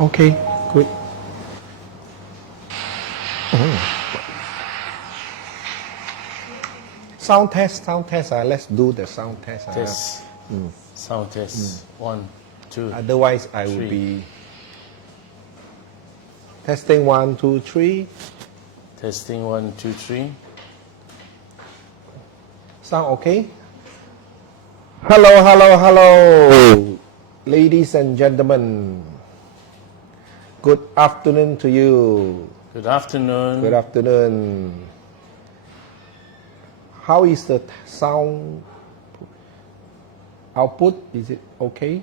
Okay, good. Oh. Sound test, sound test. Let's do the sound test. Test. Sound test. 1, 2. Otherwise, I will 3. be testing 1, 2, 3. Testing 1, 2, 3. Sound okay? Hello, hello, hello, ladies and gentlemen. Good afternoon to you. Good afternoon. Good afternoon. How is the sound output? Is it okay?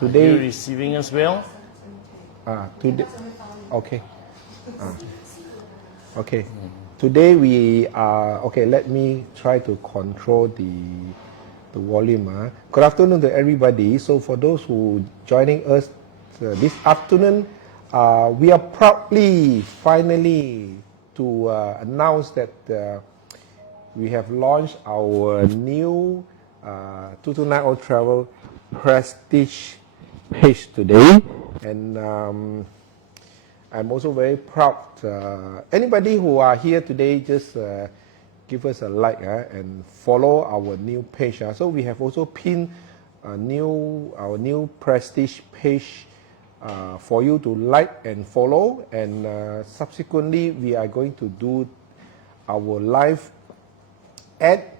Are you receiving as well? Today, okay. Okay. Today we are okay. Let me try to control the volume. Good afternoon to everybody. So for those who joining us this afternoon, we are proudly finally to announce that we have launched our new 2290 Travel Prestige page today, and I'm also very proud. Anybody who are here today, just give us a like and follow our new page. So we have also pinned our new Prestige page for you to like and follow, and subsequently we are going to do our live at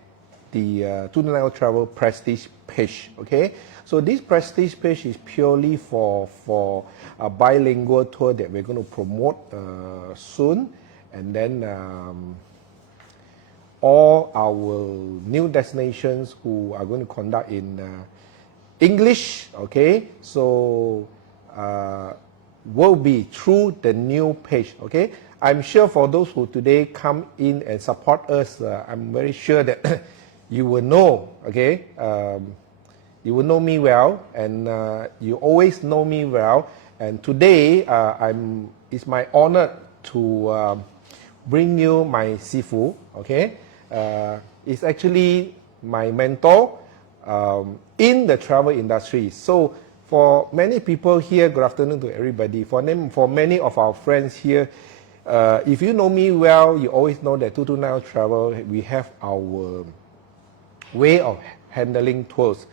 the 2290 Travel Prestige page. Okay, so this Prestige page is purely for a bilingual tour that we're going to promote soon, and then all our new destinations who are going to conduct in English. Okay, so will be through the new page. Okay, I'm sure for those who today come in and support us, I'm very sure that you will know. Okay, you will know me well, and you always know me well. And today, it's my honor to bring you my sifu. Okay, it's actually my mentor in the travel industry. So for many people here, good afternoon to everybody. For many of our friends here, if you know me well, you always know that 2290 Travel, we have our way of handling tours.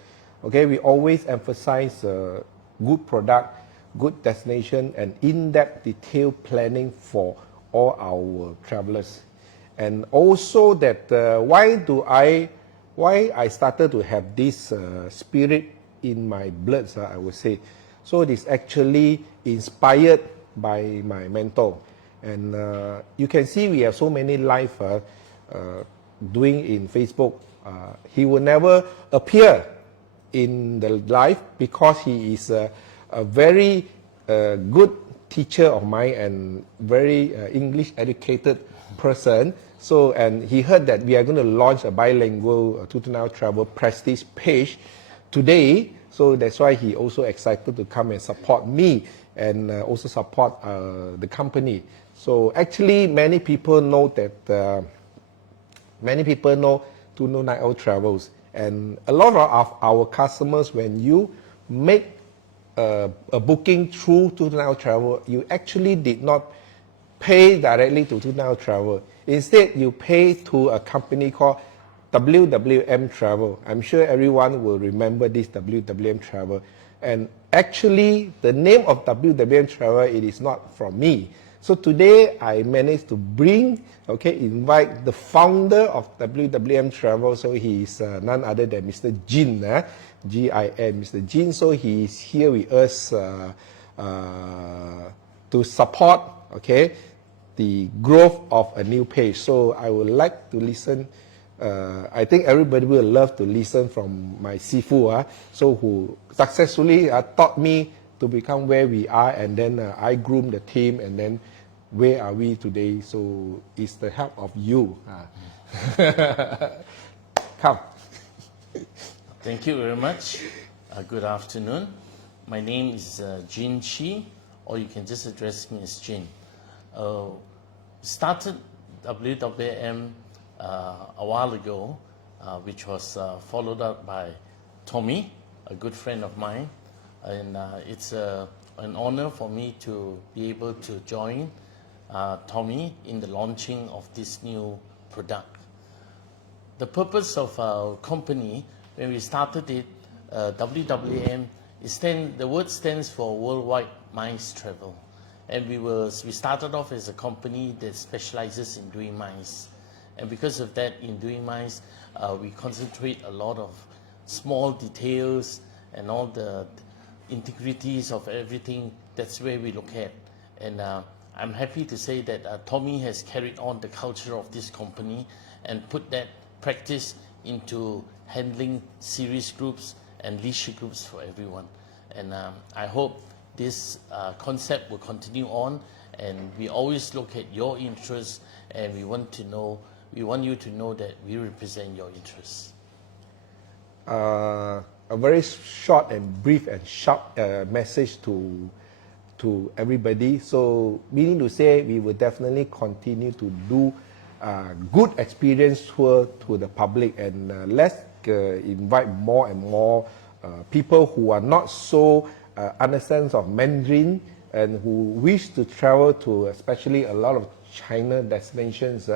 Okay, we always emphasize good product, good destination, and in-depth detailed planning for all our travelers. And also that why I started to have this spirit in my blood, I would say. So it is actually inspired by my mentor. And you can see we have so many live doing in Facebook. He will never appear in the live because he is a very good teacher of mine and very English educated person. So, and he heard that we are going to launch a bilingual 2290 Travel Prestige page today. So that's why he also excited to come and support me and also support the company. So actually, many people know that many people know 2290 Travels, and a lot of our customers, when you make a booking through 2290 Travel, you actually did not pay directly to 2290 Travel. Instead, you pay to a company called WWM Travel. I'm sure everyone will remember this WWM Travel. And actually, the name of WWM Travel, it is not from me. So today, I managed to invite the founder of WWM Travel. So he is none other than Mr. JiNan, G-I-N, Mr. JiNan. So he is here with us to support, the growth of a new page. So I would like to listen. I think everybody will love to listen from my sifu, so who successfully taught me to become where we are, and then I groomed the team, and then where are we today? So it's the help of you. Come. Thank you very much. Good afternoon. My name is Chee, or you can just address me as Jin. Started WWM a while ago, which was followed up by Tommy, a good friend of mine, and it's an honor for me to be able to join Tommy in the launching of this new product. The purpose of our company, when we started it, WWM, the word stands for Worldwide Mice Travel. And we started off as a company that specializes in doing mice. And because of that, in doing mice, we concentrate a lot of small details and all the integrities of everything. That's where we look at. And I'm happy to say that Tommy has carried on the culture of this company and put that practice into handling series groups and leisure groups for everyone. And I hope this concept will continue on, and we always look at your interests, and we want you to know that we represent your interests. A very short and brief and sharp message to everybody. So meaning to say, we will definitely continue to do good experience tour to the public, and let's invite more and more people who are not so understands of Mandarin and who wish to travel to especially a lot of China destinations.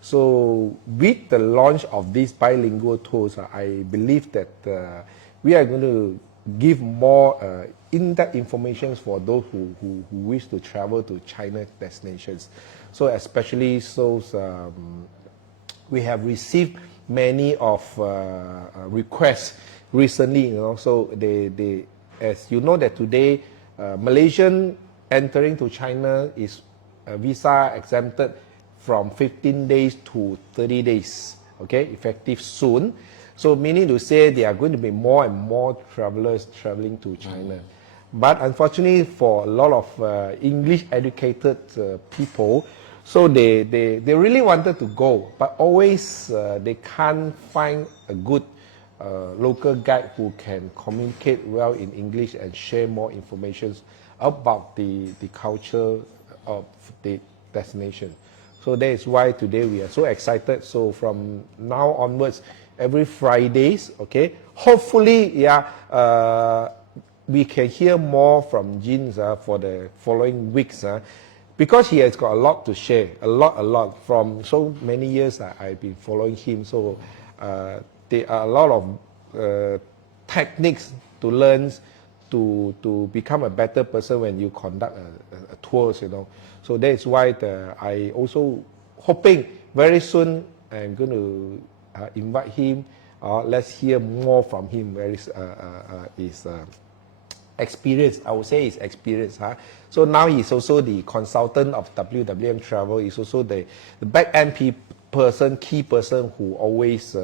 So with the launch of these bilingual tours, I believe that we are going to give more in-depth information for those who wish to travel to China destinations. So especially we have received many of requests recently, so they as you know that today Malaysian entering to China is visa exempted from 15 days to 30 days, okay, effective soon. So meaning to say there are going to be more and more travelers traveling to China. But unfortunately for a lot of English educated people, so they really wanted to go, but always they can't find a good local guide who can communicate well in English and share more information about the culture of the destination. So that is why today we are so excited. So from now onwards, every Fridays, okay, hopefully, we can hear more from Jin for the following weeks, because he has got a lot to share, a lot from so many years I've been following him. So there are a lot of techniques to learn to become a better person when you conduct a tours, So that's why I also hoping very soon I'm going to invite him. Let's hear more from him. His experience, I would say his experience. So now he's also the consultant of WWM Travel. He's also the back-end key person who always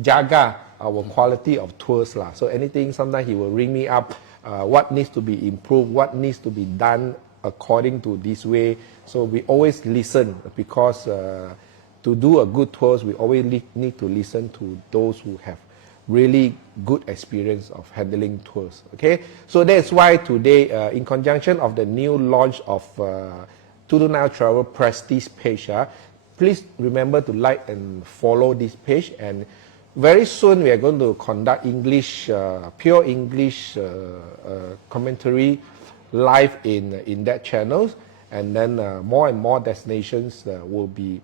jaga our quality of tours. So anything, sometimes he will ring me up, what needs to be improved, what needs to be done according to this way. So we always listen, because to do a good tours, we always need to listen to those who have really good experience of handling tours. Okay, so that's why today, in conjunction of the new launch of 229 Travel Prestige page, please remember to like and follow this page. And very soon we are going to conduct English, pure English commentary live in that channel, and then more and more destinations will be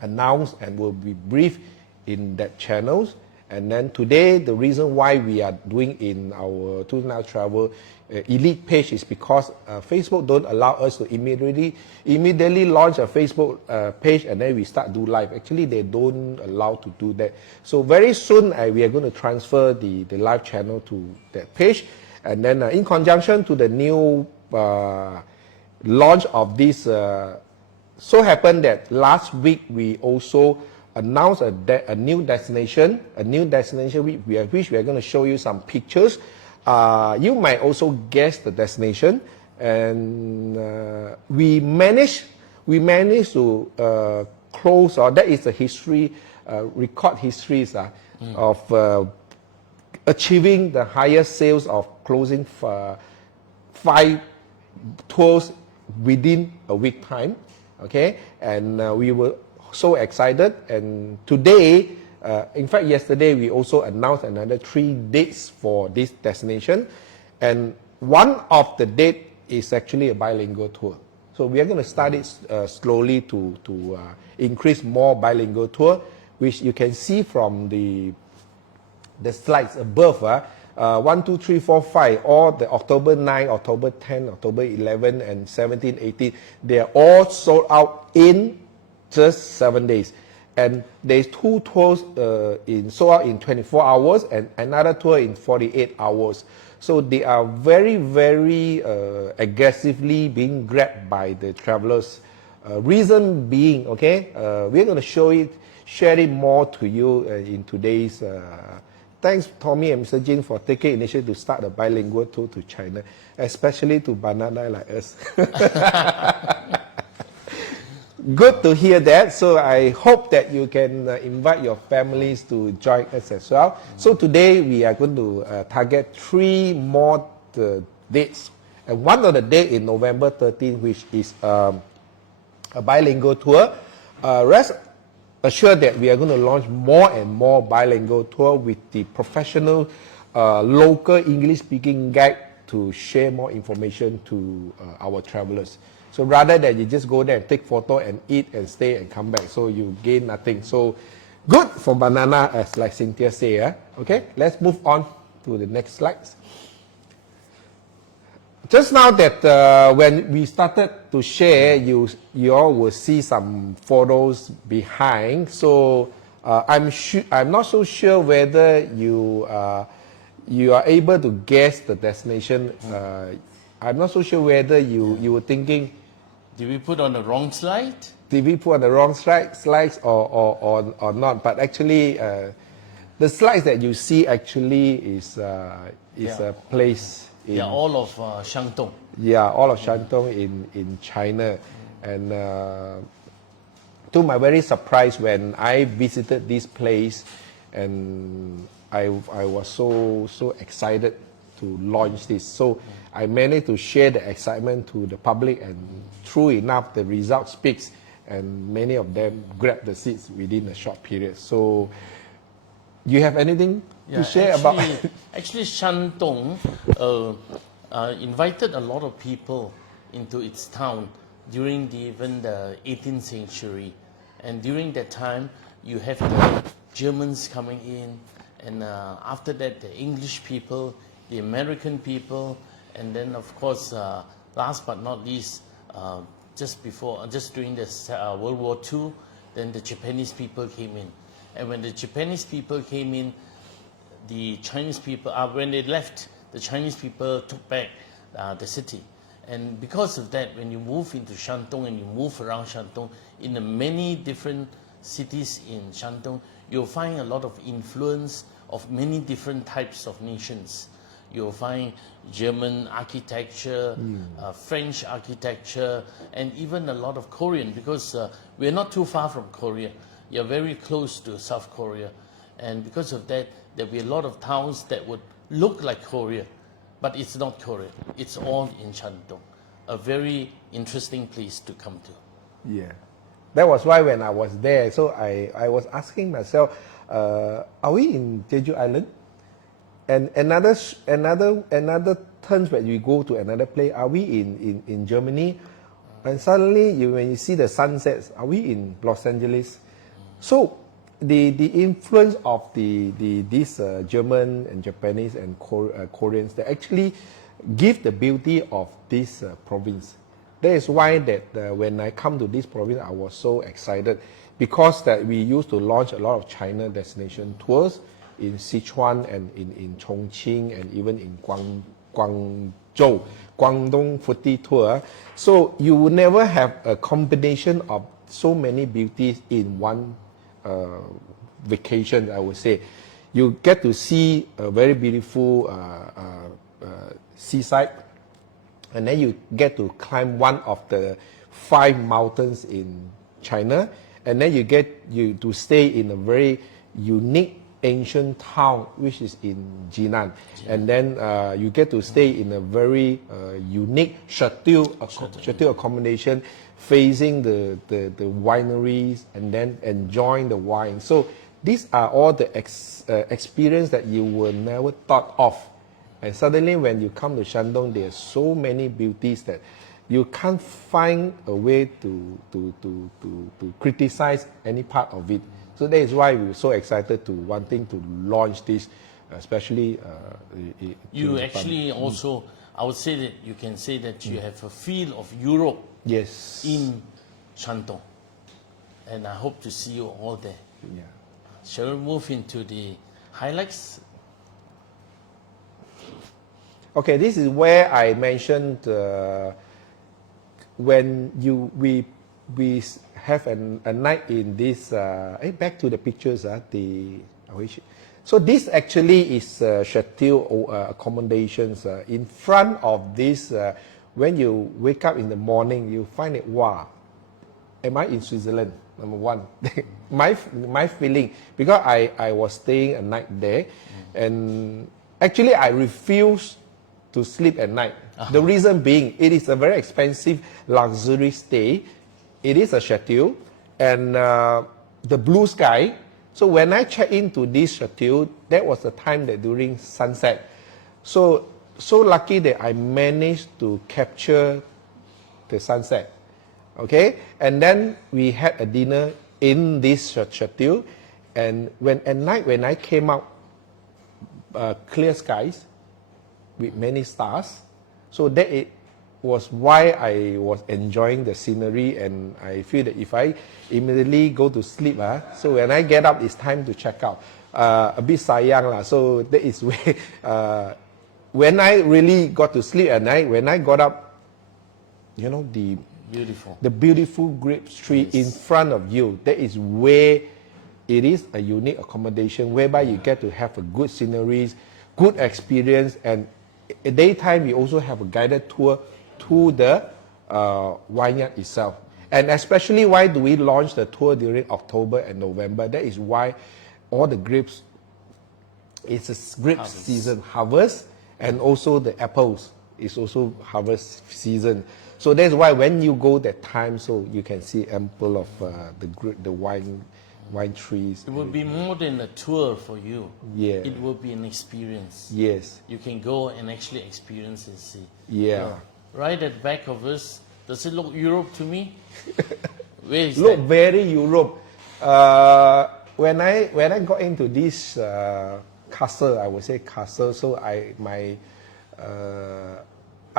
announced and will be briefed in that channels. And then today, the reason why we are doing in our 229 Travel elite page is because Facebook don't allow us to immediately launch a Facebook page and then we start do live. Actually, they don't allow to do that. So very soon we are going to transfer the live channel to that page. And then in conjunction to the new launch of this, so happened that last week we also announced a new destination which we are going to show you some pictures. You might also guess the destination, and we managed to close, or that is the history, record histories of achieving the highest sales of closing 5 tours within a week time. Okay, and we were so excited, and today In fact, yesterday we also announced another 3 dates for this destination, and one of the date is actually a bilingual tour. So we are going to start it slowly to increase more bilingual tour, which you can see from the slides above. 1, 2, 3, 4, 5, all the October 9, October 10, October 11, and 17, 18, they are all sold out in just 7 days. And there's 2 tours sold out in 24 hours and another tour in 48 hours. So they are very, very aggressively being grabbed by the travelers. Reason being, okay, we're going to share it more to you in today's. Thanks, Tommy and Mr. Jin, for taking initiative to start a bilingual tour to China, especially to banana like us. Good to hear that. So I hope that you can invite your families to join us as well. So today we are going to target 3 more dates. And one of the dates in November 13, which is a bilingual tour. Rest assured that we are going to launch more and more bilingual tour with the professional local English-speaking guide to share more information to our travelers. So rather than you just go there and take photo and eat and stay and come back, so you gain nothing. So good for banana, as like Cynthia say. Okay, let's move on to the next slides. Just now that when we started to share, you all will see some photos behind. So I'm not so sure whether you are able to guess the destination. I'm not so sure whether you were thinking. Did we put on the wrong slide? Did we put on the wrong slides or not? But actually, the slides that you see actually is a place. All of Shandong. Yeah, all of Shandong in China. And to my very surprise, when I visited this place, and I was so excited to launch this. So I managed to share the excitement to the public, and true enough, the result speaks, and many of them grabbed the seats within a short period. So you have anything to share about? Actually, Shandong invited a lot of people into its town during even the 18th century. And during that time, you have the Germans coming in, and after that, the English people, the American people, and then of course, last but not least, just during the World War II, then the Japanese people came in. And when the Japanese people came in, the Chinese people, when they left, the Chinese people took back the city. And because of that, when you move into Shandong and you move around Shandong, in the many different cities in Shandong, you'll find a lot of influence of many different types of nations. You'll find German architecture, French architecture, and even a lot of Korean, because we're not too far from Korea. You're very close to South Korea. And because of that, there'll be a lot of towns that would look like Korea, but it's not Korea. It's all in Shandong. A very interesting place to come to. Yeah. That was why when I was there, so I was asking myself, are we in Jeju Island? And another turn when you go to another place, are we in Germany? And suddenly, when you see the sunsets, are we in Los Angeles? So the influence of these German and Japanese and Koreans, they actually give the beauty of this province. That is why that when I come to this province, I was so excited, because that we used to launch a lot of China destination tours in Sichuan and in Chongqing and even in Guangzhou, Guangdong Footy Tour. So you will never have a combination of so many beauties in one vacation, I would say. You get to see a very beautiful seaside, and then you get to climb one of the 5 mountains in China, and then you get to stay in a very unique ancient town, which is in JiNan. And then you get to stay in a very unique chateau accommodation facing the wineries, and then enjoying the wine. So these are all the experience that you will never thought of. And suddenly when you come to Shandong, there are so many beauties that you can't find a way to criticize any part of it. So that is why we're so excited to wanting to launch this, especially. You actually also, I would say that you can say that you have a feel of Europe. Yes. In Canton, and I hope to see you all there. Yeah. Shall we move into the highlights? Okay, this is where I mentioned when we have a night in this. Back to the pictures. So this actually is Chateau accommodations. In front of this, when you wake up in the morning, you find it. Wow, am I in Switzerland? Number one, my feeling, because I was staying a night there, and actually I refused to sleep at night. The reason being, it is a very expensive luxury stay. It is a chateau, and the blue sky. So when I checked into this chateau, that was the time that during sunset. So lucky that I managed to capture the sunset. Okay, and then we had a dinner in this chateau, and at night when I came out, clear skies with many stars. So that it was why I was enjoying the scenery, and I feel that if I immediately go to sleep, so when I get up, it's time to check out. A bit sayang lah. So that is where when I really got to sleep at night, when I got up, you know, the beautiful grapes tree in front of you. That is where it is a unique accommodation whereby you get to have a good sceneries, good experience, and at daytime we also have a guided tour to the vineyard itself. And especially why do we launch the tour during October and November? That is why all the grapes, it's a grape season, harvest, and also the apples is also harvest season. So that's why when you go that time, so you can see ample of the wine trees. It will be more than a tour for you. Yeah. It will be an experience. Yes. You can go and actually experience and see. Yeah. Right at the back of us, does it look Europe to me? Where is Look that? very Europe. When I got into this castle, I would say castle. So I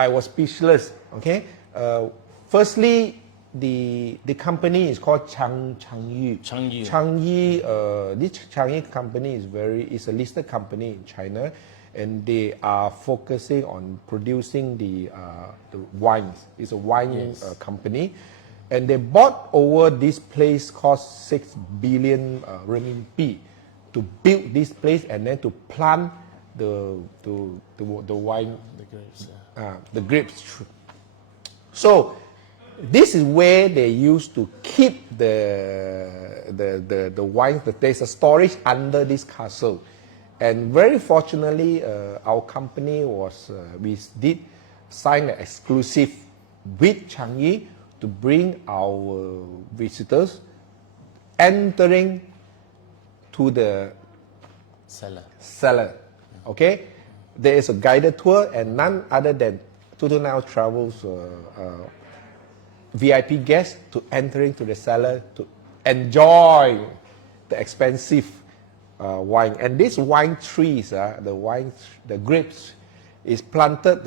was speechless. Okay. Firstly, the company is called Changyu. This Changyu company is a listed company in China, and they are focusing on producing the wines. It's a wine company, and they bought over this place cost 6 billion renminbi to build this place and then to plant the wine, the grapes. So this is where they used to keep the wines. There's a storage under this castle, and very fortunately, our company we did sign an exclusive with Changyi to bring our visitors entering to the cellar. Okay, there is a guided tour, and none other than Now Travels VIP guests to entering to the cellar to enjoy the expensive wine. And these wine trees, the grapes, is planted.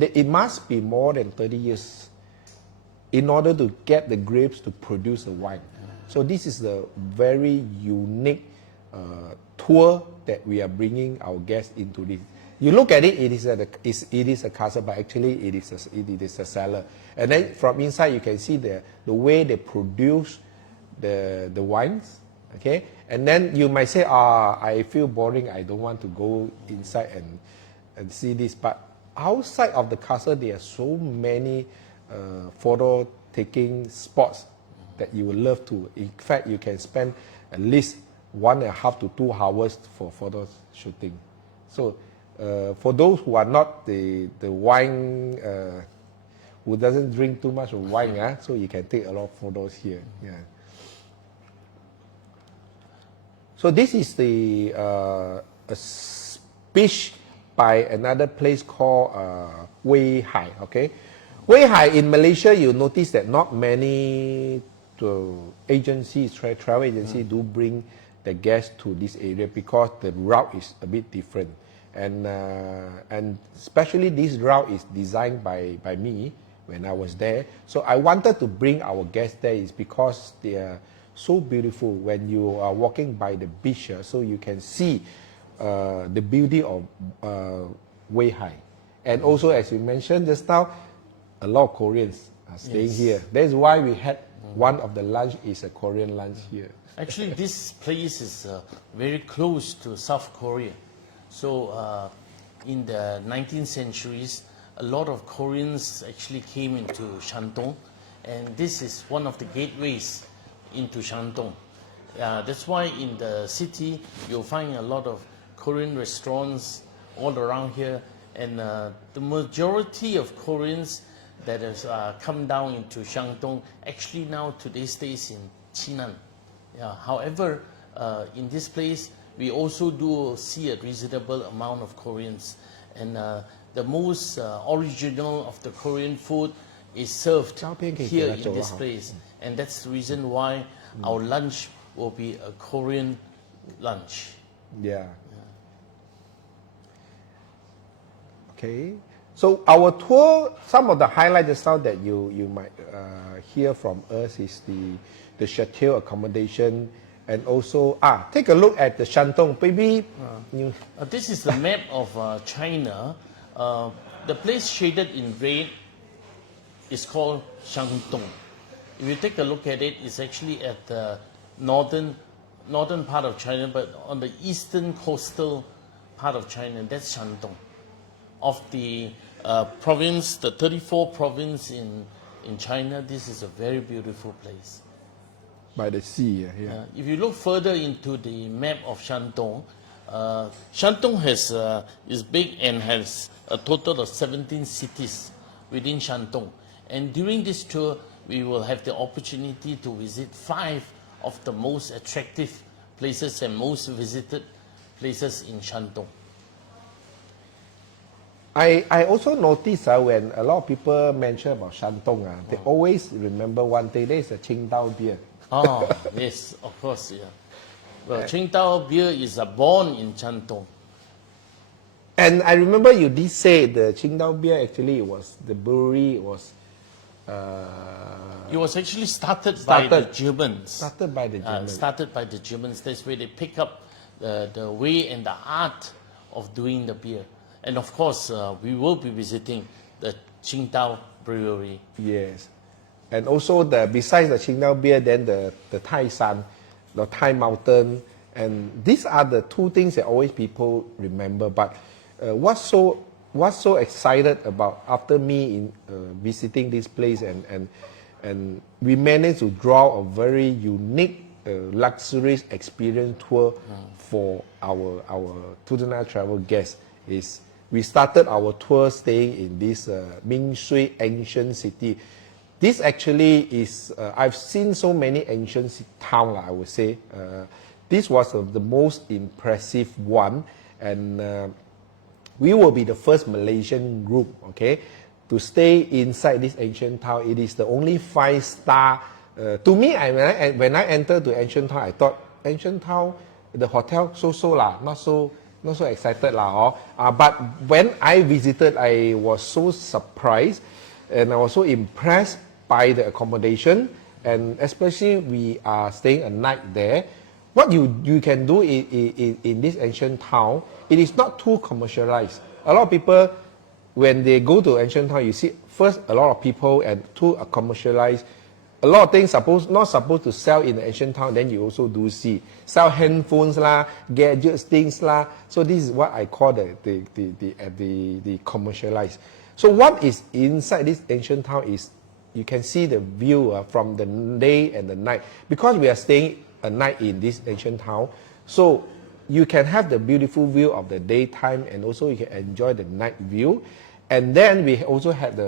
It must be more than 30 years in order to get the grapes to produce the wine. So this is a very unique tour that we are bringing our guests into this. You look at it, it is a castle, but actually it is a cellar. And then from inside you can see the way they produce the wines. Okay, and then you might say, I feel boring, I don't want to go inside and see this. But outside of the castle, there are so many photo taking spots that you would love to. In fact, you can spend at least 1.5 to 2 hours for photo shooting. So for those who are not the wine, who doesn't drink too much of wine, so you can take a lot of photos here. Yeah. So this is the a speech by another place called Wei Hai. Okay, Wei Hai in Malaysia, you notice that not many agencies, travel agencies, do bring the guests to this area because the route is a bit different, and especially this route is designed by me when I was there. So I wanted to bring our guests there is because they are so beautiful when you are walking by the beach, so you can see the beauty of Wei Hai. And also, as you mentioned just now, a lot of Koreans are staying here. That's why we had one of the lunch is a Korean lunch here. Actually, this place is very close to South Korea. So in the 19th centuries, a lot of Koreans actually came into Shandong, and this is one of the gateways into Shandong. That's why in the city you'll find a lot of Korean restaurants all around here, and the majority of Koreans that has come down into Shandong actually now today stays in JiNan. However, in this place we also do see a reasonable amount of Koreans, and the most original of the Korean food is served here in this place, and that's the reason why our lunch will be a Korean lunch. Yeah. Okay. So our tour, some of the highlights just now that you might hear from us is the Chateau accommodation, and also take a look at the Shandong. Maybe this is the map of China. The place shaded in red is called Shandong. If you take a look at it, it's actually at the northern part of China, but on the eastern coastal part of China, that's Shandong. Of the province, the 34 province in China, this is a very beautiful place. By the sea, yeah. If you look further into the map of Shandong, Shandong is big and has a total of 17 cities within Shandong. And during this tour, we will have the opportunity to visit 5 of the most attractive places and most visited places in Shandong. I also noticed when a lot of people mention about Shandong, they always remember one thing, there is a Qingdao beer. Oh, yes, of course, yeah. Well, Qingdao beer is born in Shandong. And I remember you did say the Qingdao beer actually the brewery was... it was actually started by the Germans. Started by the Germans. Started by the Germans. That's where they pick up the way and the art of doing the beer. And of course, we will be visiting the Qingdao brewery. Yes. And also, besides the Qingdao beer, then the Thai San, the Thai mountain. And these are the 2 things that always people remember. But what's so excited about after me in visiting this place, and we managed to draw a very unique, luxurious experience tour for our Tudana travel guests is we started our tour staying in this Ming Shui ancient city. This actually is, I've seen so many ancient towns, I would say. This was the most impressive one, and we will be the first Malaysian group, okay, to stay inside this ancient town. It is the only 5-star. To me, when I entered the ancient town, I thought ancient town, the hotel so lah, not so excited lah. But when I visited, I was so surprised, and I was so impressed by the accommodation, and especially we are staying a night there. What you can do in this ancient town, it is not too commercialized. A lot of people, when they go to ancient town, you see first a lot of people and too commercialized. A lot of things not supposed to sell in the ancient town, then you also do see sell handphones lah, gadgets, things lah. So this is what I call the commercialized. So what is inside this ancient town is you can see the view from the day and the night, because we are staying a night in this ancient town. So you can have the beautiful view of the daytime, and also you can enjoy the night view. And then we also have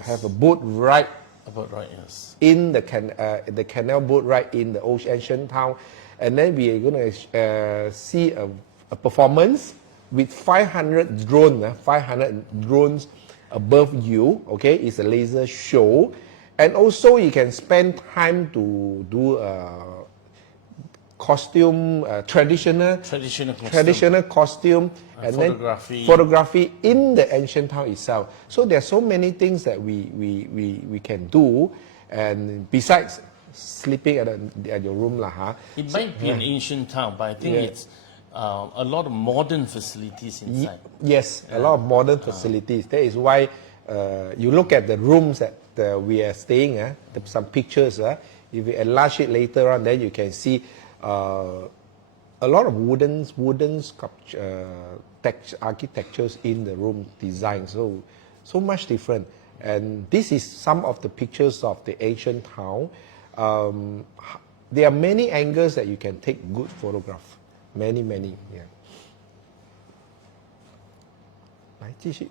have a boat ride. A boat ride, yes. In the canal boat ride in the old ancient town. and then we are going to see a performance with 500 drones above you. Okay, it's a laser show, and also you can spend time to do costume, traditional costume, and photography in the ancient town itself. So there are so many things that we can do, and besides sleeping at your room lah. It might be an ancient town, but I think it's a lot of modern facilities inside. Yes, a lot of modern facilities. That is why you look at the rooms that we are staying. Some pictures. If you enlarge it later on, then you can see a lot of wooden architectures in the room design. So much different. And this is some of the pictures of the ancient town. There are many angles that you can take good photograph. Many, yeah. 来继续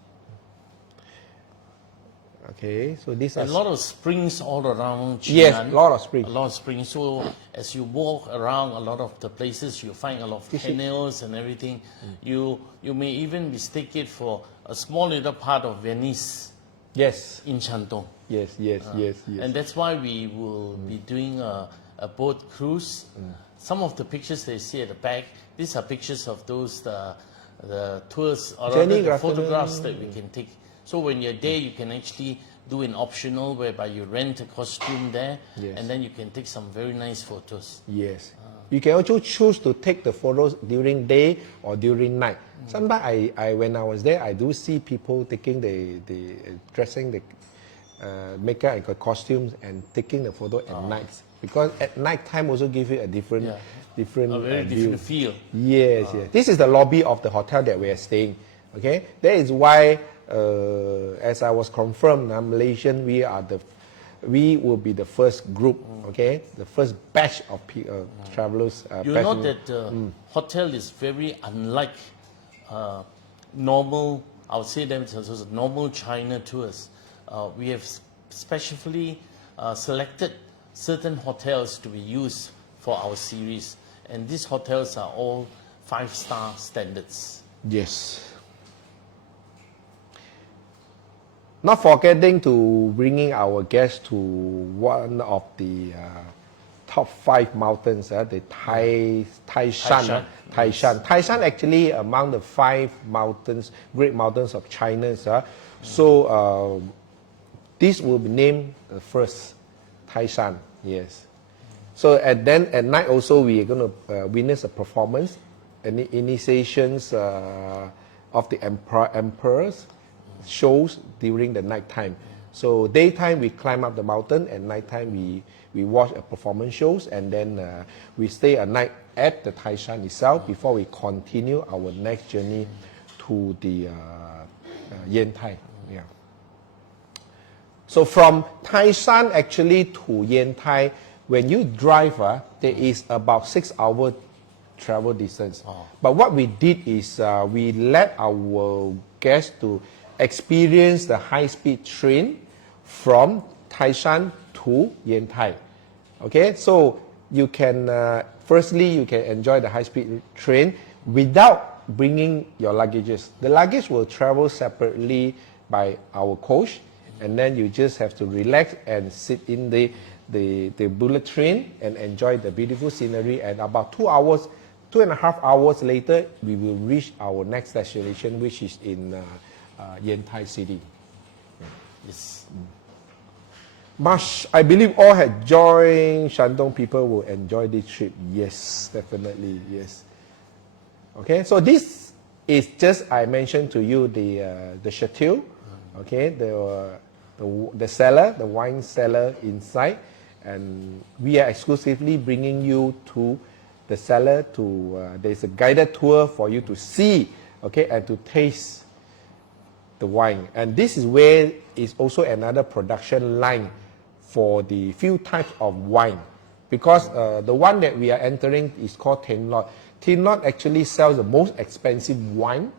Okay, so these are a lot of springs all around JiNan. Yes, a lot of springs. A lot of springs. So as you walk around a lot of the places, you find a lot of canals and everything. You may even mistake it for a small little part of Venice. Yes. In Canton. Yes. And that's why we will be doing a boat cruise. Some of the pictures they see at the back, these are pictures of those the tours or rather the photographs that we can take. So when you're there, you can actually do an optional whereby you rent a costume there, and then you can take some very nice photos. Yes. You can also choose to take the photos during day or during night. Sometimes when I was there, I do see people taking the dressing the makeup and costumes and taking the photo at night, because at night time also gives you a different a very different feel. Yes. This is the lobby of the hotel that we are staying. Okay, that is why, as I was confirmed, Malaysian, we will be the first group. Okay, the first batch of travelers. You know that the hotel is very unlike normal. I would say them as normal China tours. We have specially selected certain hotels to be used for our series, and these hotels are all 5-star standards. Yes. Not forgetting to bringing our guests to one of the top 5 mountains, the Taishan. Taishan actually among the 5 mountains, great mountains of China. So this will be named the first Taishan. Yes. So at night also we are going to witness a performance, and initiations of the emperors shows during the night time. So daytime we climb up the mountain, and nighttime we watch a performance shows, and then we stay a night at the Taishan itself before we continue our next journey to the Yantai. Yeah. So from Taishan actually to Yantai, when you drive, there is about 6-hour travel distance. But what we did is we let our guests to experience the high-speed train from Taishan to Yantai. Okay, so you can firstly you can enjoy the high-speed train without bringing your luggages. The luggage will travel separately by our coach, and then you just have to relax and sit in the bullet train and enjoy the beautiful scenery. And about 2.5 hours later, we will reach our next destination, which is in Yantai City. Yes. I believe all had joined. Shandong people will enjoy this trip. Yes, definitely. Yes. Okay, so this is just, I mentioned to you the Chateau. Okay, the cellar, the wine cellar inside, and we are exclusively bringing you to the cellar there's a guided tour for you to see, okay, and to taste the wine. And this is where is also another production line for the few types of wine, because the one that we are entering is called Tinlot. Tinlot actually sells the most expensive wine.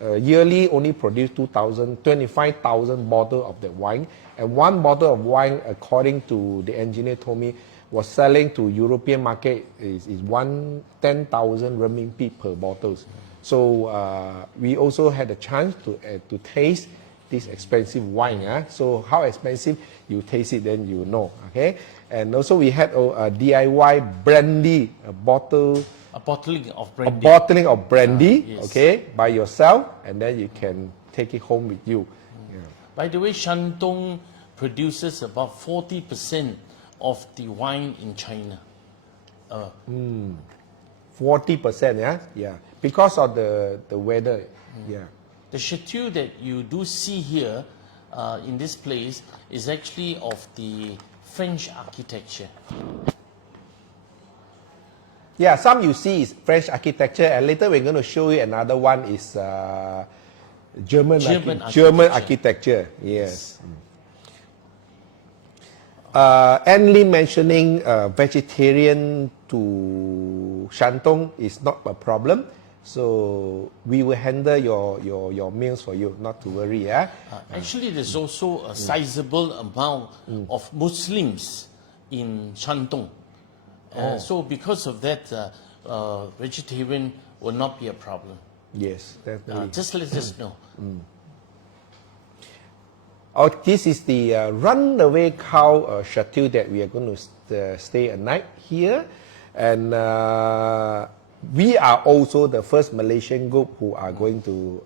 Yearly only produce 25,000 bottles of the wine, and one bottle of wine, according to the engineer told me, was selling to European market is 10,000 renminbi per bottles. So we also had a chance to taste this expensive wine. So how expensive, you taste it, then you know. Okay, and also we had a DIY brandy, a bottling of brandy. Yes. Okay, by yourself, and then you can take it home with you. Yeah. By the way, Shandong produces about 40% of the wine in China. 40%, yeah, because of the weather, yeah. The chateau that you do see here in this place is actually of the French architecture. Yeah, some you see is French architecture, and later we're going to show you another one is German architecture. Yes. Only mentioning vegetarian to Shandong is not a problem. So we will handle your meals for you, not to worry. Actually, there's also a sizable amount of Muslims in Shandong. So because of that, vegetarian will not be a problem. Yes, definitely. Just let us know. Oh, this is the Runaway Cow Chateau that we are going to stay a night here. And we are also the first Malaysian group who are going to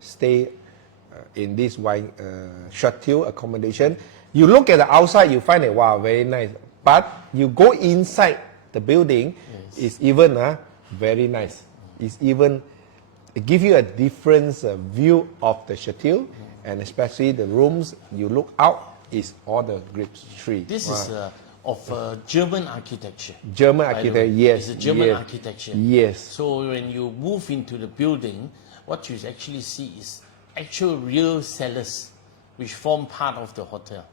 stay in this wine chateau accommodation. You look at the outside, you find it, wow, very nice. But you go inside the building, it's even very nice. It's even, it gives you a different view of the chateau, and especially the rooms, you look out, is all the grape tree. This is of German architecture. German architecture, yes. It's a German architecture. Yes. So when you move into the building, what you actually see is actual real cellars, which form part of the hotel.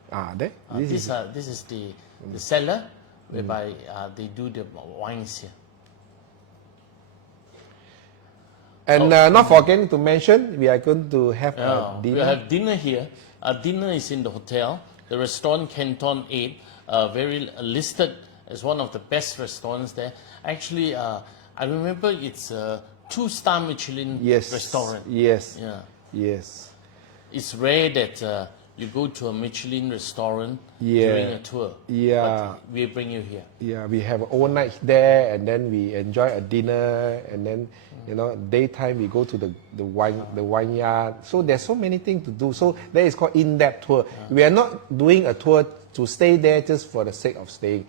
This is the cellar whereby they do the wines here. And not forgetting to mention, we are going to have dinner. We have dinner here. Dinner is in the hotel. The restaurant Canton 8, very listed as one of the best restaurants there. Actually, I remember it's a 2-star Michelin restaurant. Yes. Yeah. Yes. It's rare that you go to a Michelin restaurant during a tour. Yeah. But we bring you here. Yeah, we have overnight there, and then we enjoy a dinner, and then daytime we go to the vineyard. So there's so many things to do. So that is called in-depth tour. We are not doing a tour to stay there just for the sake of staying.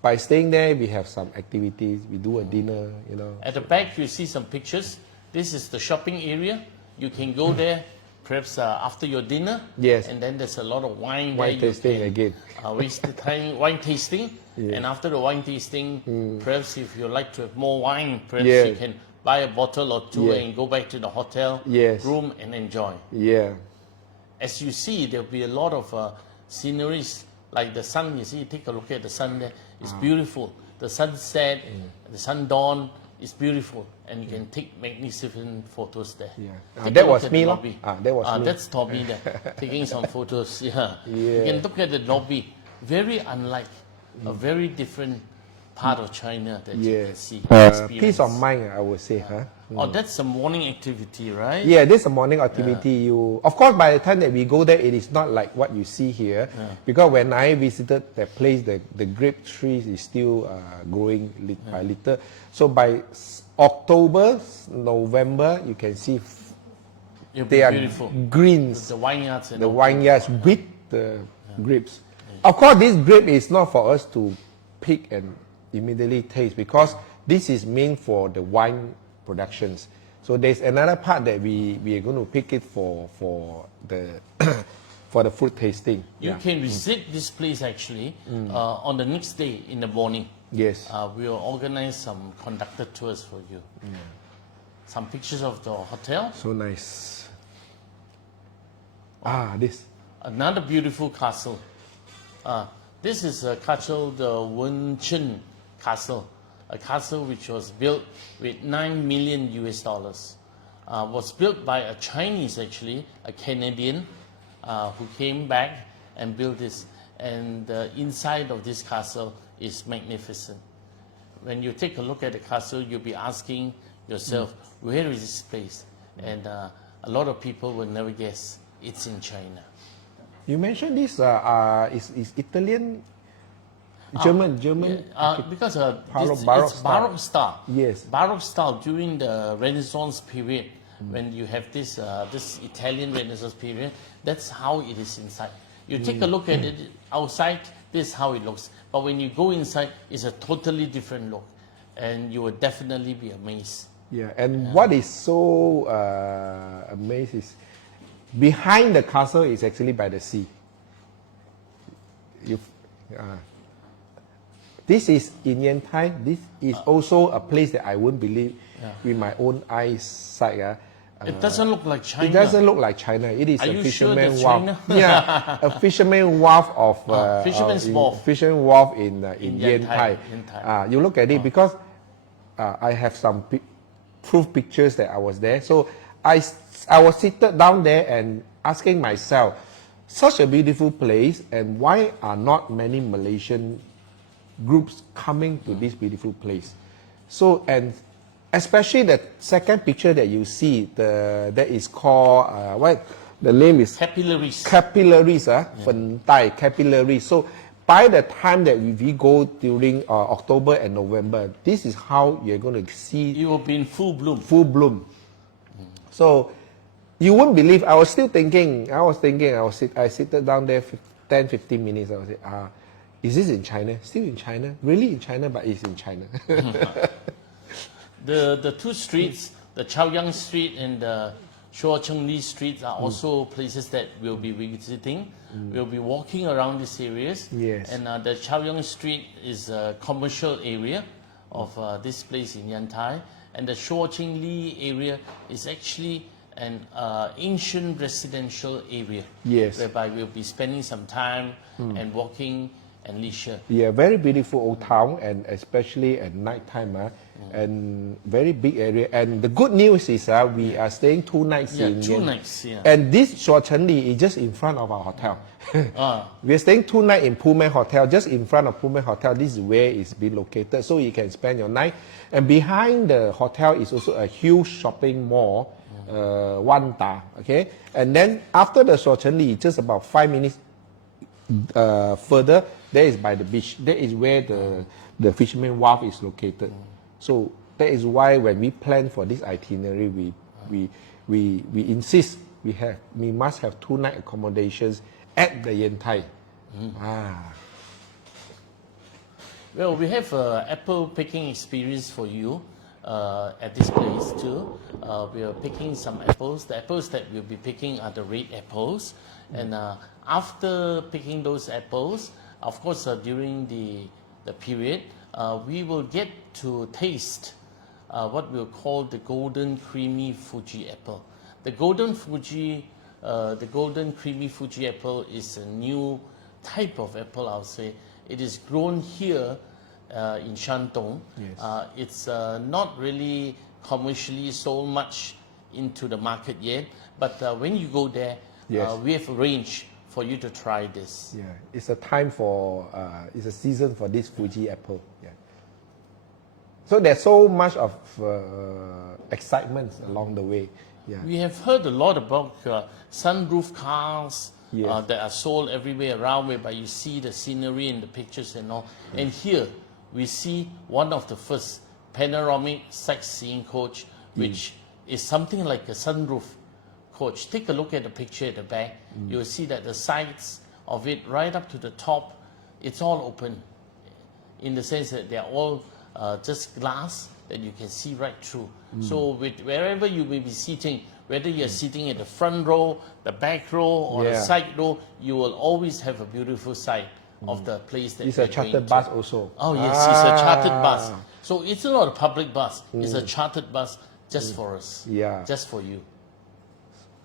By staying there, we have some activities. We do a dinner. At the back, you see some pictures. This is the shopping area. You can go there. Perhaps after your dinner, and then there's a lot of wine there. Tasting again. Waste the time wine tasting, and after the wine tasting, perhaps if you like to have more wine, perhaps you can buy a bottle or two and go back to the hotel room and enjoy. Yeah. As you see, there'll be a lot of sceneries, like the sun. You see, take a look at the sun there. It's beautiful. The sunset, the sundawn. It's beautiful, and you can take magnificent photos there. That was me, That's Tommy there, taking some photos. You can look at the lobby. Very unlike, a very different part of China that you can see. Peace of mind, I would say. Oh, that's a morning activity, right? Yeah, this is a morning activity. Of course, by the time that we go there, it is not like what you see here. Because when I visited that place, the grape trees is still growing little by little. So by October, November, you can see they are beautiful. Greens. The vineyards. The vineyards with the grapes. Of course, this grape is not for us to pick and immediately taste, because this is meant for the wine productions. So there's another part that we are going to pick it for the for the fruit tasting. You can visit this place actually on the next day in the morning. Yes. We will organize some conducted tours for you. Some pictures of the hotel. So nice. This. Another beautiful castle. This is a castle, the Wenchen Castle. A castle which was built with $9 million US. Was built by a Chinese, actually, a Canadian, who came back and built this. And the inside of this castle is magnificent. When you take a look at the castle, you'll be asking yourself, where is this place? And a lot of people will never guess it's in China. You mentioned this is Italian, German. Because Baroque it's Baroque style. Yes. Baroque style during the Renaissance period, when you have this Italian Renaissance period, that's how it is inside. You take a look at it outside, this is how it looks. But when you go inside, it's a totally different look. And you will definitely be amazed. Yeah, and what is so amazing is behind the castle is actually by the sea. This is in Yantai. This is also a place that I wouldn't believe with my own eyesight. It doesn't look like China. It doesn't look like China. It is Are a you fisherman sure wharf. that's Yeah, a fisherman wharf of fisherman's wharf. Fisherman wharf in Yantai. Yantai. You look at it because I have some proof pictures that I was there. So I was seated down there and asking myself, such a beautiful place, and why are not many Malaysian groups coming to this beautiful place? So, and especially the second picture that you see, that is called what the name is Capillaries. Capillaries. So by the time that we go during October and November, this is how you're going to see. You will be in full bloom. Full bloom. So you won't believe. I was still thinking. I seated down there 10-15 minutes. I was like, is this in China? Still in China? Really in China? But it's in China. The two streets, the Chaoyang Street and the Shuo Cheng Li Street, are also places that we'll be visiting. We'll be walking around these areas. Yes. And the Chaoyang Street is a commercial area of this place in Yantai. And the Shuo Cheng Li area is actually an ancient residential area. Yes. Whereby we'll be spending some time and walking and leisure. Yeah, very beautiful old town, and especially at night time, and very big area. And the good news is we are staying 2 nights in 2 nights, and this Shuo Cheng Li is just in front of our hotel. We are staying 2 nights in Pullman Hotel, just in front of Pullman Hotel. This is where it's been located, so you can spend your night. And behind the hotel is also a huge shopping mall, Wanda. Okay, and then after the Shuo Cheng Li, just about 5 minutes further, there is by the beach. That is where the fisherman wharf is located. So that is why when we plan for this itinerary, we insist we must have 2 night accommodations at the Yantai. Well, we have apple picking experience for you at this place too. We are picking some apples. The apples that we'll be picking are the red apples. And after picking those apples, of course, during the period, we will get to taste what we'll call the golden creamy Fuji apple. The golden creamy Fuji apple is a new type of apple, I'll say. It is grown here in Shandong. Yes. It's not really commercially sold much into the market yet, but when you go there, yes, we have arranged for you to try this. Yeah, it's a time for, it's a season for this Fuji apple. Yeah. So there's so much of excitement along the way. Yeah. We have heard a lot about sunroof cars Yes. that are sold everywhere around, whereby you see the scenery and the pictures and all. And here we see one of the first panoramic sightseeing coach, which is something like a sunroof coach. Take a look at the picture at the back. You'll see that the sides of it, right up to the top, it's all open, in the sense that they're all just glass that you can see right through. So wherever you may be sitting, whether you're sitting at the front row, the back row, or the side row, you will always have a beautiful sight of the place that It's you're a chartered going bus to. also. Oh yes, it's a chartered bus. So it's not a public bus. It's a chartered bus just for us. Yeah. Just for you.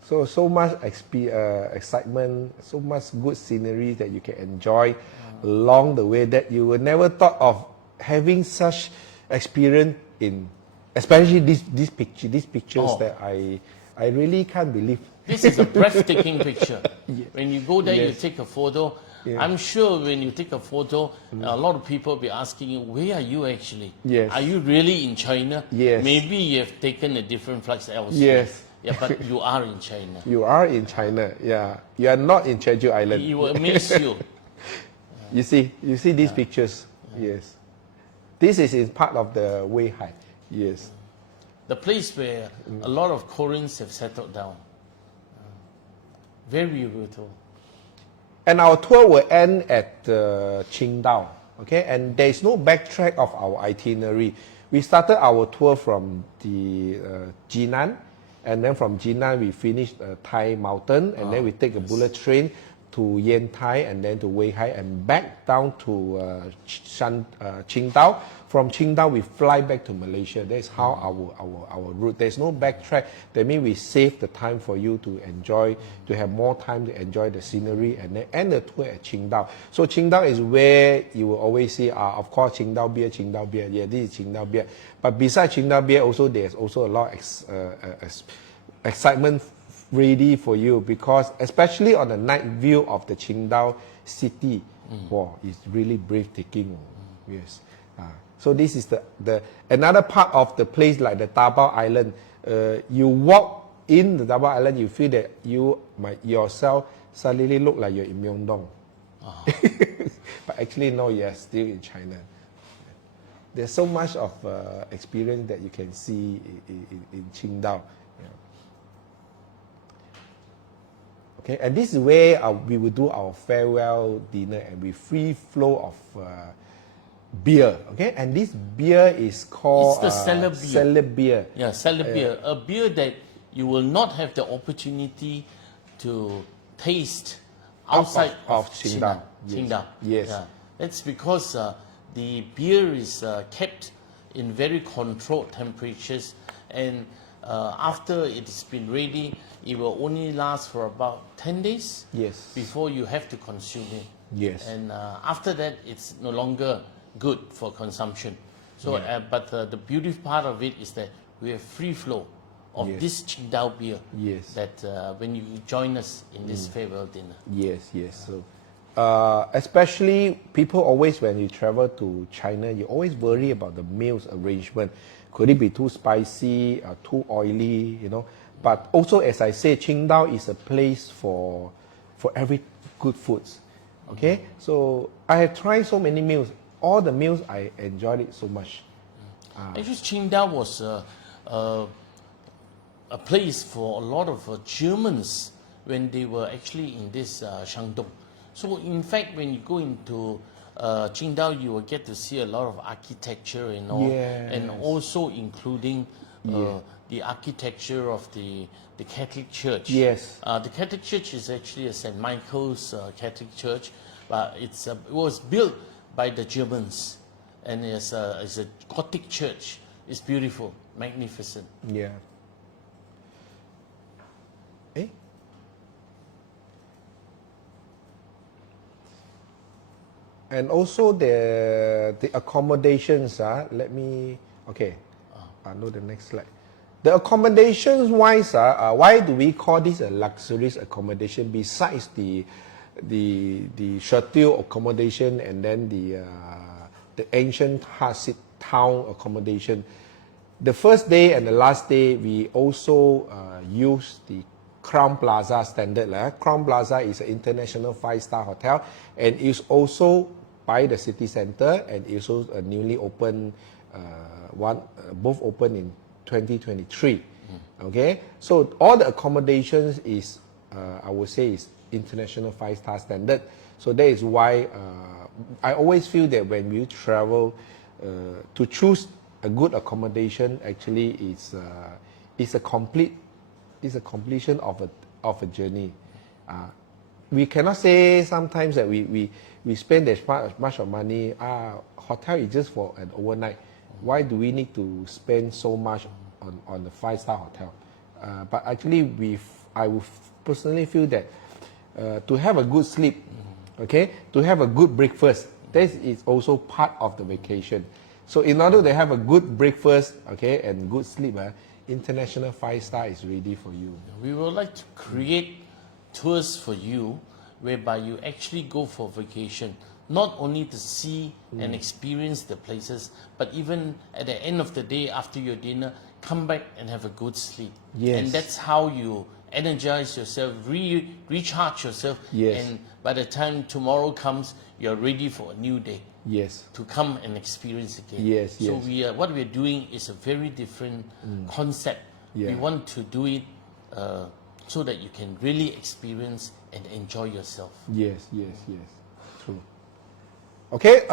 So much excitement, so much good scenery that you can enjoy along the way that you would never thought of having such experience in, especially these pictures that I really can't believe. This is a breathtaking picture. Yes. When you go there, you Yes. take a photo. Yeah. I'm sure when you take a photo, a lot of people will be asking you, where are you actually? Yes. Are you really in China? Yes. Maybe you have taken a different flights elsewhere. Yes. Yeah, but you are in China. You are in China, yeah. You are not in Jeju Island. It will amaze you. You see these pictures? Yes. This is in part of the Weihai. Yes. The place where a lot of Koreans have settled down. Very beautiful. And our tour will end at Qingdao, okay? And there is no backtrack of our itinerary. We started our tour from the JiNan, and then from JiNan we finished Thai Mountain, and then we take a bullet train to Yantai, and then to Weihai, and back down to Qingdao. From Qingdao we fly back to Malaysia. That's how our route. There's no backtrack. That means we save the time for you to enjoy, to have more time to enjoy the scenery, and then end the tour at Qingdao. So Qingdao is where you will always see, of course, Qingdao beer, Qingdao beer. Yeah, this is Qingdao beer. But besides Qingdao beer, also there's also a lot of excitement ready for you, because especially on the night view of the Qingdao city, wow, it's really breathtaking. Yes. So this is the another part of the place, like the Dabao Island. You walk in the Dabao Island, you feel that you might yourself suddenly look like you're in Myeongdong. But actually no, you're still in China. There's so much of experience that you can see in Qingdao. Okay, and this is where we will do our farewell dinner, and with free flow of beer. Okay, and this beer is called It's the cellar beer. Cellar beer. Yeah, cellar beer. A beer that you will not have the opportunity to taste outside of Qingdao. Qingdao. Yes. Yeah. That's because the beer is kept in very controlled temperatures, and after it's been ready, it will only last for about 10 days Yes. before you have to consume it. Yes. And after that, it's no longer good for consumption. So, but the beautiful part of it is that we have free flow of this Qingdao beer. Yes. That when you join us in this farewell dinner. Yes, yes. So, especially people always, when you travel to China, you always worry about the meals arrangement. Could it be too spicy, too oily, you know? But also, as I say, Qingdao is a place for every good foods. Okay, so I have tried so many meals. All the meals, I enjoyed it so much. Actually, Qingdao was a place for a lot of Germans when they were actually in this Shandong. So in fact, when you go into Qingdao, you will get to see a lot of architecture and all, and also including the architecture of the Catholic Church. Yes. The Catholic Church is actually a St. Michael's Catholic Church, but it was built by the Germans, and it's a Gothic church. It's beautiful, magnificent. Yeah. Eh? And also the accommodations. Let me. Okay. I know the next slide. The accommodations wise, why do we call this a luxurious accommodation besides the Chateau accommodation and then the ancient town accommodation? The first day and the last day, we also use the Crown Plaza standard. Crown Plaza is an international 5-star hotel, and is also by the city center, and is also a newly opened both open in 2023. Okay, so all the accommodations is I would say is international 5-star standard. So that is why I always feel that when you travel, to choose a good accommodation actually is a completion of a journey. We cannot say sometimes that we spend as much of money. Hotel is just for an overnight. Why do we need to spend so much on the 5-star hotel? But actually, I would personally feel that to have a good sleep, okay, to have a good breakfast, that is also part of the vacation. So in order to have a good breakfast, okay, and good sleep, international 5-star is ready for you. We would like to create tours for you whereby you actually go for vacation, not only to see and experience the places, but even at the end of the day after your dinner, come back and have a good sleep. Yes. And that's how you energize yourself, recharge yourself, Yes. and by the time tomorrow comes, you're ready for a new day Yes. to come and experience again. Yes, So yes. what we're doing is a very different concept. Yeah. We want to do it so that you can really experience and enjoy yourself. Yes, yes, yes. True. Okay,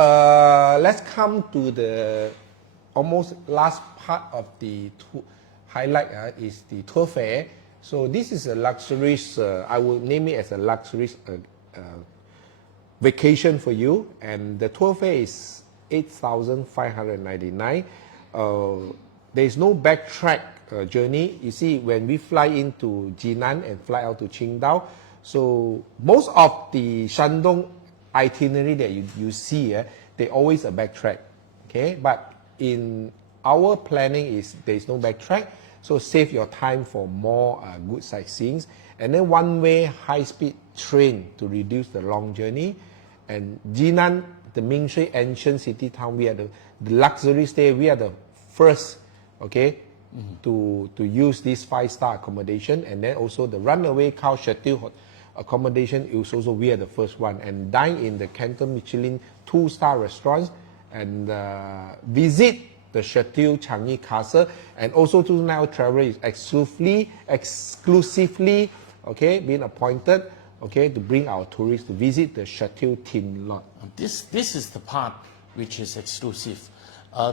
let's come to the almost last part of the highlight is the tour fare. So this is a luxurious, I will name it as a luxurious vacation for you, and the tour fare is 8,599. There is no backtrack journey. You see, when we fly into JiNan and fly out to Qingdao, so most of the Shandong itinerary that you see, they always a backtrack. Okay, but in our planning is there is no backtrack, so save your time for more good sightseeing, and then one-way high-speed train to reduce the long journey. And JiNan, the Mingshui ancient city town, we are the luxury stay. We are the first, okay, to use this 5-star accommodation, and then also the Runaway Cow Hotel accommodation is also we are the first one, and dine in the Canton Michelin 2-star restaurants, and visit the Chateau Changi Castle, and also to now travel is exclusively, okay, being appointed, okay, to bring our tourists to visit the Chateau Tinlot. This is the part which is exclusive.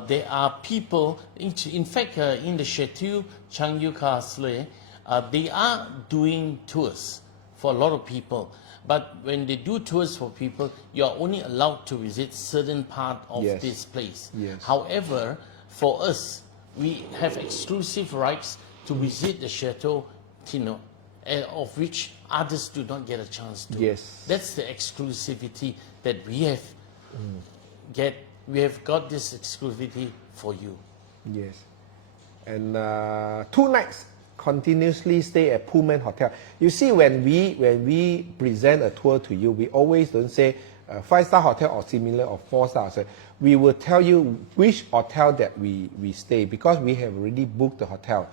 There are people, in fact, in the Chateau Changi Castle, they are doing tours for a lot of people. But when they do tours for people, you are only allowed to visit certain part of Yes. this place. Yes. However, for us, we have exclusive rights to visit the Chateau Tinlot, of which others do not get a chance to. Yes. That's the exclusivity that we have we have got this exclusivity for you. Yes, and 2 nights continuously stay at Pullman Hotel. You see, when we present a tour to you, we always don't say 5-star hotel or similar or 4-star hotel. We will tell you which hotel that we stay, because we have already booked the hotel,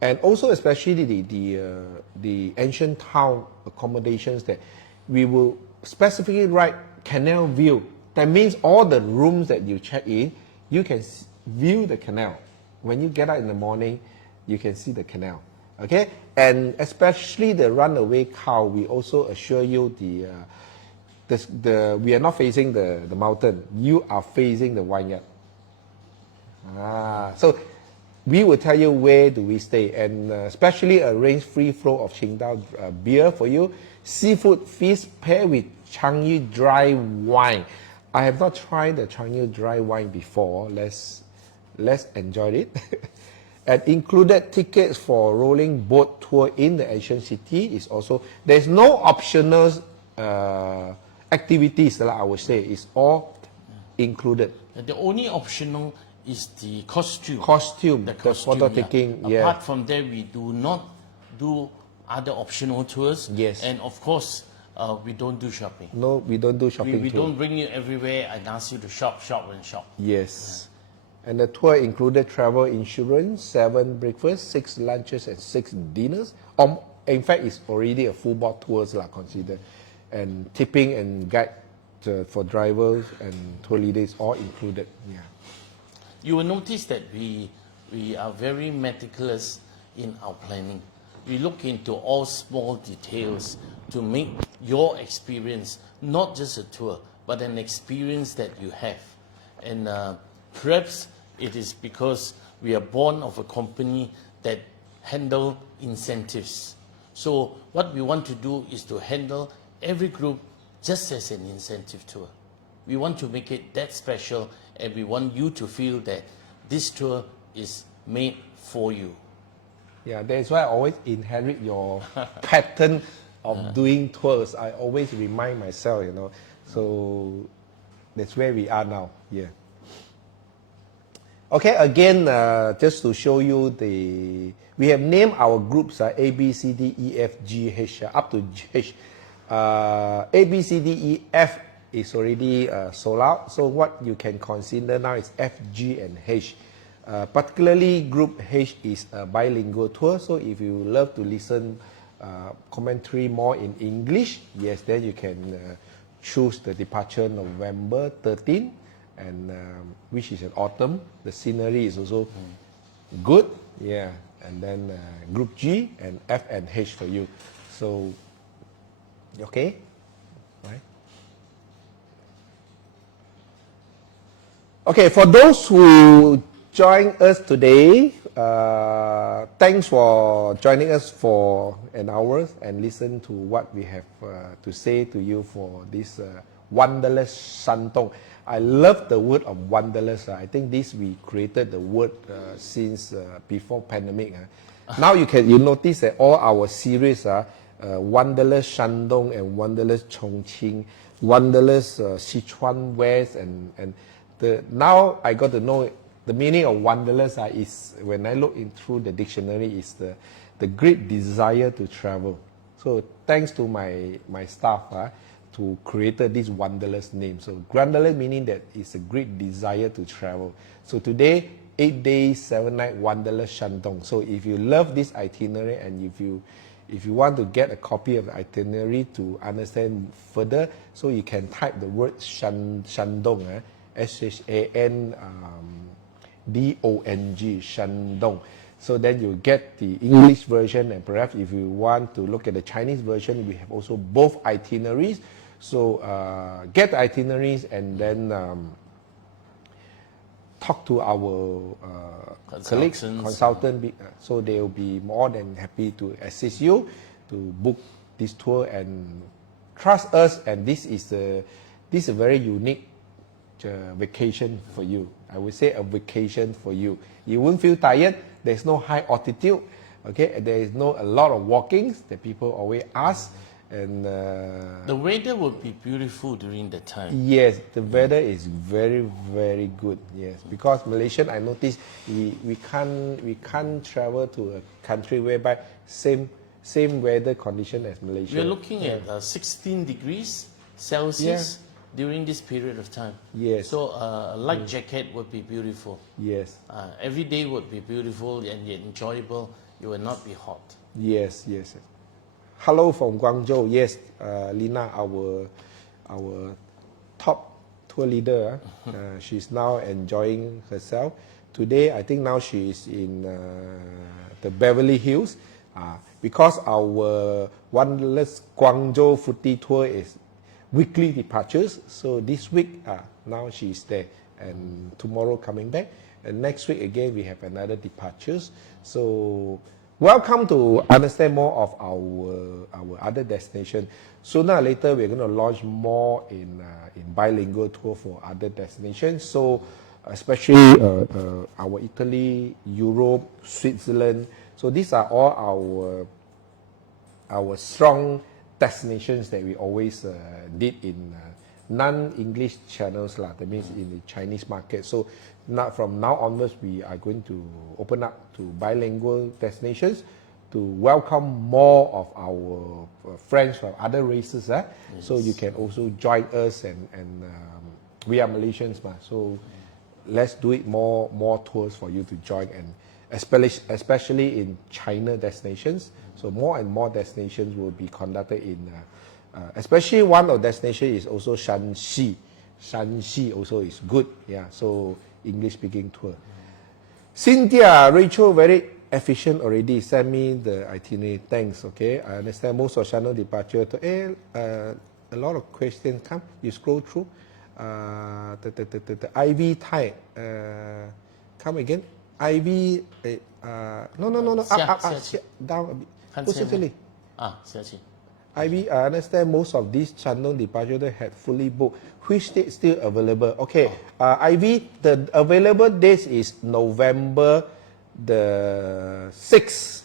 and also especially the ancient town accommodations that we will specifically write canal view. That means all the rooms that you check in, you can view the canal. When you get out in the morning, you can see the canal. Okay, and especially the Runaway Cow, we also assure you we are not facing the mountain. You are facing the vineyard. So we will tell you where do we stay, and especially arrange free flow of Qingdao beer for you. Seafood feast paired with Changi dry wine. I have not tried the Changi dry wine before. Let's enjoy it. And included tickets for rolling boat tour in the ancient city is also. There's no optional activities, I would say. It's all included. The only optional is the costume. The photo taking. Yeah. Apart from that, we do not do other optional tours. Yes. And of course, we don't do shopping. No, we don't do shopping. We don't bring you everywhere and ask you to shop. Yes. And the tour included travel insurance, 7 breakfasts, 6 lunches, and 6 dinners. In fact, it's already a full board tours considered. And tipping and guide for drivers and tour leaders all included. Yeah. You will notice that we are very meticulous in our planning. We look into all small details to make your experience not just a tour, but an experience that you have. And perhaps it is because we are born of a company that handle incentives. So what we want to do is to handle every group just as an incentive tour. We want to make it that special, and we want you to feel that this tour is made for you. Yeah, that's why I always inherit your pattern of doing tours. I always remind myself, So that's where we are now. Yeah. Okay, again, just to show you we have named our groups A, B, C, D, E, F, G, H, up to H. A, B, C, D, E, F is already sold out. So what you can consider now is F, G, and H. Particularly Group H is a bilingual tour. So if you love to listen commentary more in English, yes, then you can choose the departure November 13, and which is in autumn. The scenery is also good, yeah. And then Group G and F and H for you. So, okay, right? Okay, for those who join us today, thanks for joining us for an hour and listen to what we have to say to you for this Wanderlust Shandong. I love the word of Wanderlust. I think this we created the word since before pandemic. Now you notice that all our series are Wanderlust Shandong and Wanderlust Chongqing, Wanderlust Sichuan West, and now I got to know the meaning of Wanderlust is, when I look in through the dictionary, is the great desire to travel. So thanks to my staff to created this Wanderlust name. So Wanderlust meaning that it's a great desire to travel. So today, 8 days, 7 nights Wanderlust Shandong. So if you love this itinerary and if you want to get a copy of the itinerary to understand further, so you can type the word Shandong, S-H-A-N D-O-N-G, Shandong. So then you get the English version, and perhaps if you want to look at the Chinese version, we have also both itineraries. So get the itineraries and then talk to our colleagues, consultant, so they will be more than happy to assist you to book this tour, and trust us. And this is a very unique vacation for you. I would say a vacation for you. You won't feel tired. There's no high altitude. Okay, there is a lot of walkings that people always ask, and the weather would be beautiful during the time. Yes, the weather is very, very good. Yes, because Malaysian, I noticed we can't travel to a country whereby same weather condition as Malaysia. We're looking at 16 degrees Celsius. During this period of time. Yes. So a light jacket would be beautiful. Yes. Every day would be beautiful and yet enjoyable. You will not be hot. Yes, yes. Hello from Guangzhou. Yes, Lina, our top tour leader. She's now enjoying herself. Today, I think now she is in the Beverly Hills. Because our Wanderlust Guangzhou Footy tour is weekly departures. So this week, now she's there, and tomorrow coming back, and next week again we have another departures. So welcome to understand more of our other destination. Sooner or later we're going to launch more in bilingual tour for other destinations. So especially our Italy, Europe, Switzerland. So these are all our strong destinations that we always did in non-English channels, that means in the Chinese market. So from now onwards, we are going to open up to bilingual destinations to welcome more of our friends from other races. Yes. So you can also join us, and we are Malaysians, so let's do it more tours for you to join, and especially in China destinations. So more and more destinations will be conducted in, especially one of destination is also Shanxi. Shanxi also is good, yeah. So English speaking tour. Cynthia, Rachel, very efficient already. Send me the itinerary. Thanks. Okay, I understand most of Shandong departure. A lot of questions come. You scroll through. The IV type. Come again. IV. No. Up. Down a bit. IV, I understand most of these Shandong departures had fully booked. Which date still available? Okay, IV, the available dates is November the 6th,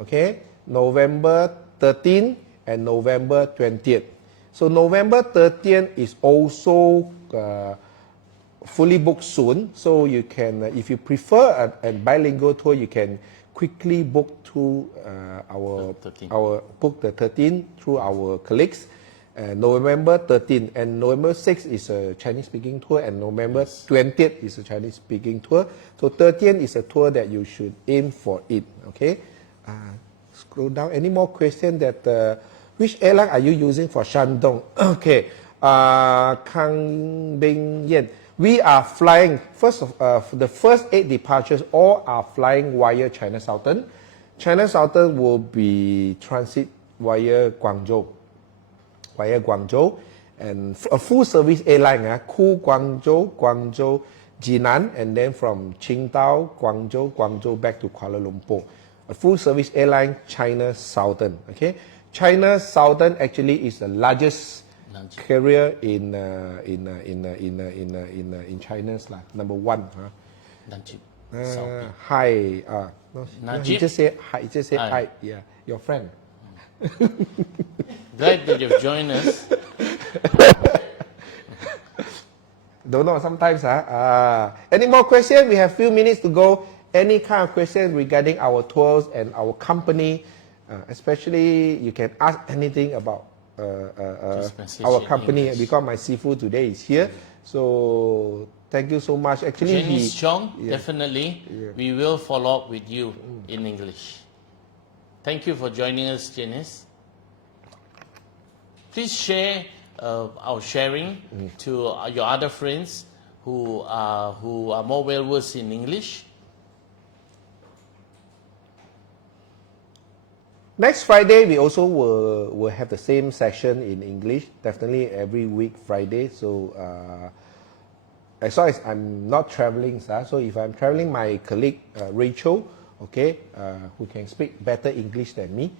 okay? November 13th and November 20th. So November 30th is also fully booked soon. So you can, if you prefer a bilingual tour, you can quickly book through book the 13th through our colleagues. November 13th, and November 6th is a Chinese speaking tour, and November 20th is a Chinese speaking tour. So 13th is a tour that you should aim for it. Okay. Scroll down. Any more questions that which airline are you using for Shandong? Okay. Kang Bing Yen. We are flying for the first 8 departures. All are flying via China Southern. China Southern will be transit via Guangzhou, and a full service airline. Ku Guangzhou, JiNan, and then from Qingdao, Guangzhou back to Kuala Lumpur. A full service airline, China Southern. Okay, China Southern actually is the largest carrier in China's number 1. Hi. No, he just say hi. He just say hi. Yeah, your friend. Glad that you've joined us. Don't know, sometimes. Any more questions? We have few minutes to go. Any kind of questions regarding our tours and our company, especially you can ask anything about our company, because my seafood today is here. So thank you so much. Actually, Janice Chong, definitely, we will follow up with you in English. Thank you for joining us, Janice. Please share our sharing to your other friends who are more well versed in English. Next Friday, we also will have the same session in English, definitely every week Friday. So as long as I'm not traveling, so if I'm traveling, my colleague Rachel, okay, who can speak better English than me,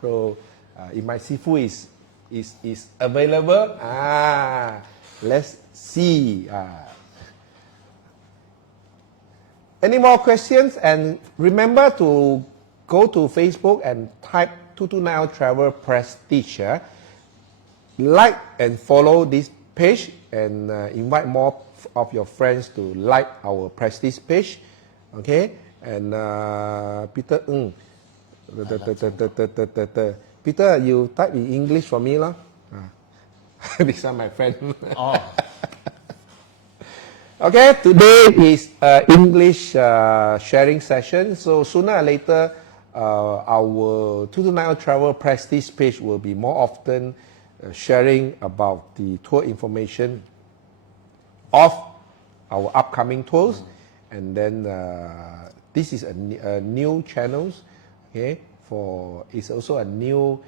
so if my seafood is available, let's see. Any more questions? And remember to go to Facebook and type 229 Travel Prestige. Like and follow this page, and invite more of your friends to like our Prestige page. Okay? And Peter Ng. Peter, you type in English for me, lah. These are my friends. Okay, today is English sharing session. So sooner or later, our 229 Travel Prestige page will be more often sharing about the tour information of our upcoming tours. And then this is a new channels, okay? It's also a new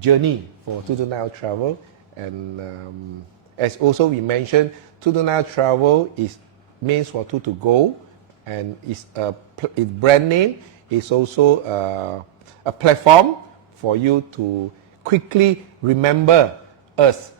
journey for 229 Travel. And as also we mentioned, 229 Travel is means for two to go, and its brand name is also a platform for you to quickly remember us.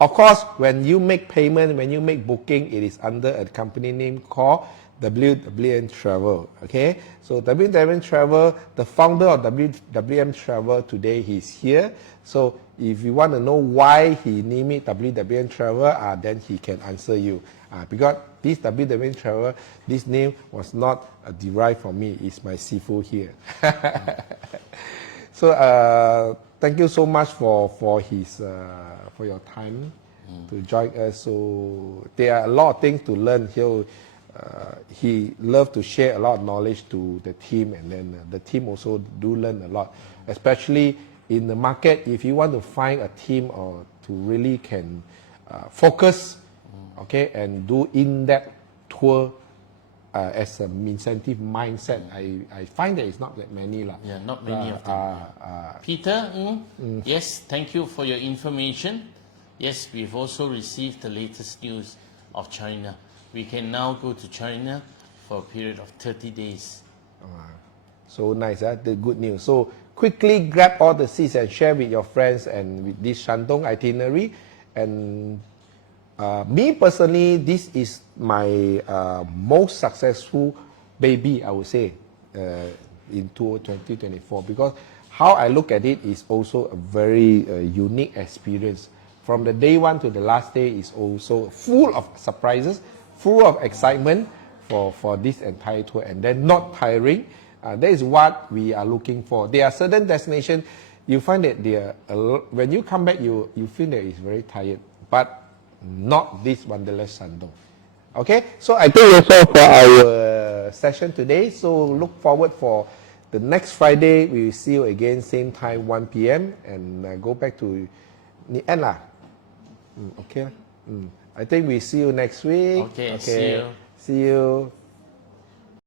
Of course, when you make payment, when you make booking, it is under a company name called WWN Travel. Okay, so WWN Travel, the founder of WWN Travel today, he's here. So if you want to know why he named it WWN Travel, then he can answer you. Because this WWN Travel, this name was not derived from me. It's my seafood here. So thank you so much for your time to join us. So there are a lot of things to learn. He loved to share a lot of knowledge to the team, and then the team also do learn a lot, especially in the market. If you want to find a team or to really can focus, okay, and do in-depth tour as an incentive mindset, I find that it's not that many lah. Yeah, not many of them. Peter, yes, thank you for your information. Yes, we've also received the latest news of China. We can now go to China for a period of 30 days. So nice, the good news. So quickly grab all the seats and share with your friends and with this Shandong itinerary. And me personally, this is my most successful baby, I would say, in 2024, because how I look at it is also a very unique experience. From the day one to the last day is also full of surprises, full of excitement for this entire tour, and then not tiring. That is what we are looking for. There are certain destinations you find that when you come back, you feel that it's very tired, but not this Wanderlust Shandong. Okay, so I think that's all for our session today. So look forward for the next Friday. We will see you again, same time, 1 p.m. and go back to the end lah. Okay. I think we see you next week. Okay, see you. See you.